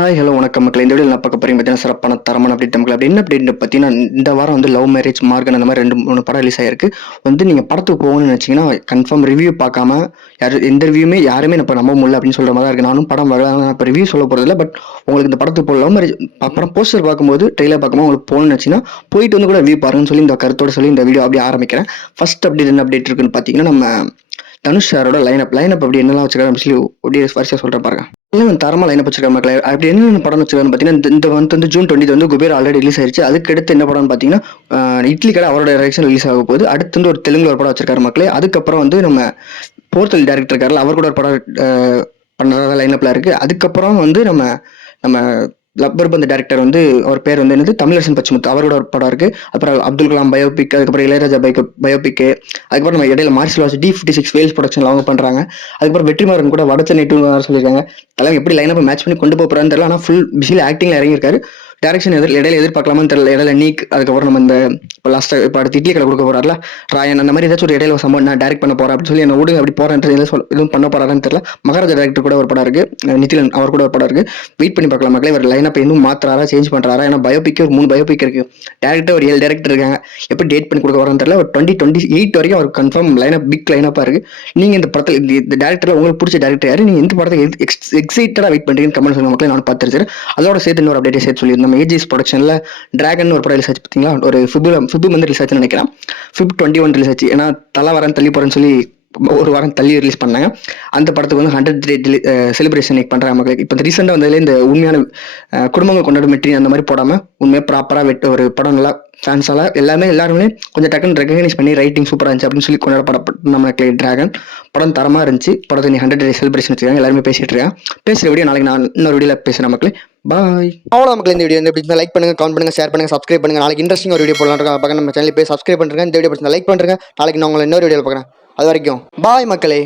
Hi hello வணக்கம் மக்களே. இந்த வீடியோவில் நான் பார்க்க போகிறேன் பார்த்தீங்கன்னா சிறப்பான தரமான அப்டேட் மக்கள். அப்படி என்ன அப்டேட் பார்த்தீங்கன்னா, இந்த வாரம் வந்து லவ் மேரேஜ் மார்கன் அந்த மாதிரி 2-3 படம் ரிலீஸ் ஆயிருக்கு. வந்து நீங்கள் படத்துக்கு போகணும்னு நினச்சிங்கன்னா கன்ஃபார்ம் ரிவ்யூ பார்க்காம எந்த ரிவ்யூமே யாருமே இப்போ நம்ப முடியல அப்படின்னு சொல்கிற மாதிரி தான் இருக்குது. நானும் படம் வரலாம் இப்போ ரிவ்யூ சொல்ல போகிறதில்ல. பட் உங்களுக்கு இந்த படத்துக்கு போக லவ் மேரேஜ் அப்புறம் போஸ்டர் பார்க்கும்போது ட்ரெயிலர் பார்க்கும்போது உங்களுக்கு போகணும்னு நினச்சிங்கன்னா போயிட்டு வந்து கூட ரிவ்யூ பாருங்கன்னு சொல்லி இந்த கருத்தோடு சொல்லி இந்த வீடியோ அப்படியே ஆரம்பிக்கிறேன். ஃபர்ஸ்ட் அப்டேட் என்ன அப்டேட் இருக்குன்னு பார்த்தீங்கன்னா, நம்ம தனுஷ் சாரோட லைனப் அப்படி என்னெல்லாம் வச்சிருக்காரு அப்படின்னு சொல்லி அப்படியே வரிசையாக சொல்கிறேன் பாருங்க. தரமா லைனப் வச்சிருக்க மக்களே. அப்படி என்ன படம் வச்சிருக்கான்னு பார்த்தீங்கன்னா, இந்த மந்த் வந்து ஜூன் 20 வந்து குபேர் ஆல்ரெடி ரிலீஸ் ஆயிருச்சு. அதுக்கு அடுத்து என்ன படம்னு பார்த்தீங்கன்னா, இட்லி கடை அவரோட டைரக்ஷன் ரிலீஸ் ஆக போகுது. அடுத்து வந்து ஒரு தெலுங்குல ஒரு படம் வச்சிருக்காரு மக்களே. அதுக்கப்புறம் வந்து நம்ம போர்த்தல் டேரக்டர் இருக்காருல்ல, அவர் கூட ஒரு படம் பண்ணுறதா லைனப்ல இருக்கு. அதுக்கப்புறம் வந்து நம்ம நம்ம லப்பர் பந்து டேரக்டர் வந்து அவர் பேர் வந்து என்னது தமிழரசன் பச்சமுத்து, அவரோட ஒரு படம் இருக்கு. அப்புறம் அப்துல் கலாம் பயோபிக், அதுக்கப்புறம் இளையராஜா பயோபிக், அதுக்கப்புறம் நம்ம இடையில மார்ஷல் ஆர்ட்ஸ் D56 வேல்ஸ் ப்ரொடக்ஷன்ல அவங்க பண்றாங்க. அதுக்கப்புறம் வெற்றிமாறன் கூட வடச்சென்னை 2 சொல்லியிருக்காங்க. அதெல்லாம் எப்படி லைனப் மேட்ச் பண்ணி கொண்டு போறான்னு தெரியல. ஆனால் ஃபுல் பிஸியில் ஆக்டிங்ல இறங்கியிருக்காரு. டேரக்ஷன் இடையில எதிர்பார்க்கலாமான்னு தெரியல. இடையில நீக், அதுக்கப்புறம் நம்ம இந்த இப்போ லாஸ்ட்டாக இப்போ அடுத்து இட்லி கடை கொடுக்க போறாருல ராயன், அந்த மாதிரி ஏதாச்சும் ஒரு இடையில சம்பவம் நான் டேரக்ட் பண்ண போறேன் அப்படின்னு சொல்லி என்ன விடுங்க அப்படி போறேன்றது எதுவும் பண்ண போறாருன்னு தெரியல. மகாராஜா டேரக்டர் கூட ஒரு படம் இருக்கு, நிதிலன் அவர் கூட ஒரு படம் இருக்கு. வெயிட் பண்ணி பார்க்கலாம் மக்களே. ஒரு லைனப் இன்னும் மாத்துறாரா சேஞ்ச் பண்றாரா? ஏன்னா பயோபிக் ஒரு 3 பயோபிக் இருக்கு, டேரக்டர் ஒரு 7 டேரக்டர் இருக்காங்க. எப்படி டேட் பண்ணி கொடுக்க போறான்னு தெரியல. ஒரு 2028 வரைக்கும் அவர் கன்ஃபார்ம் லைனப் பிக் லைனப்பா இருக்கு. நீங்க இந்த படத்தில் இந்த டேரக்டர்ல உங்களுக்கு பிடிச்ச டேரக்டர் யாரு? நீங்க இந்த படத்தை எக்ஸைட்டடா வெயிட் பண்றீங்கன்னு கமெண்ட் சொல்லுங்க மக்களே. நான் பார்த்துருச்சேன். அதோட சேர்த்து இன்னொரு அப்டேட் சேர்த்து சொல்லி நம்ம ஏஜிஎஸ் ப்ரொடக்ஷன்ல டிராகன் ஒரு படம் ரிலீஸ் ஆச்சு பார்த்தீங்களா? ஒரு ஃபிபு வந்து ரிலீஸ் ஆச்சுன்னு நினைக்கிறேன். ஃபிப் 21 ரிலீஸ் ஆச்சு. ஏன்னா தலை வரேன் தள்ளி போறேன்னு சொல்லி ஒரு வாரம் தள்ளி ரிலீஸ் பண்ணாங்க. அந்த படத்துக்கு வந்து 100th டே செலிப்ரேஷன் பண்றாங்க மக்களுக்கு. இப்போ ரீசெண்டாக வந்ததுல இந்த உண்மையான குடும்பங்கள் கொண்டாடும் வெற்றி அந்த மாதிரி போடாம உண்மையாக ப்ராப்பரா ஒரு படம் நல்லா ஃபேன்ஸால எல்லாருமே கொஞ்சம் டக்குன்னு ரெகனைஸ் பண்ணி ரைட்டிங் சூப்பராக இருந்துச்சு அப்படின்னு சொல்லி கொண்டாடப்பட்ட நம்மளுக்கு டிராகன் படம் தரமா இருந்துச்சு. படத்தை 100th டே செலிப்ரேஷன் வச்சுருக்காங்க. எல்லாருமே பேசிட்டு இருக்காங்க. பேசுகிற வீடியோ நாளைக்கு நான் இன்னொரு வீடியோவில் பேசுகிறேன் மக்களே. பாய். அவ்வளோ மக்கள். இந்த வீடியோ எப்படி லைக் பண்ணுங்க, கமெண்ட் பண்ணுங்க, ஷேர் பண்ணுங்க, சப்ஸ்கிரைப் பண்ணுங்க. நாளைக்கு இன்ட்ரெஸ்டிங் ஒரு வீடியோ போடலாம். பார்க்க நம்ம சேனல் போய் சப்ஸ்கிரைப் பண்ணுங்க. இந்த வீடியோ லைக் பண்ணுங்க. நாளைக்கு நான் உங்களை இன்னொரு வீடியோ பார்க்குறேன். அது வரைக்கும் பாய் மக்களே.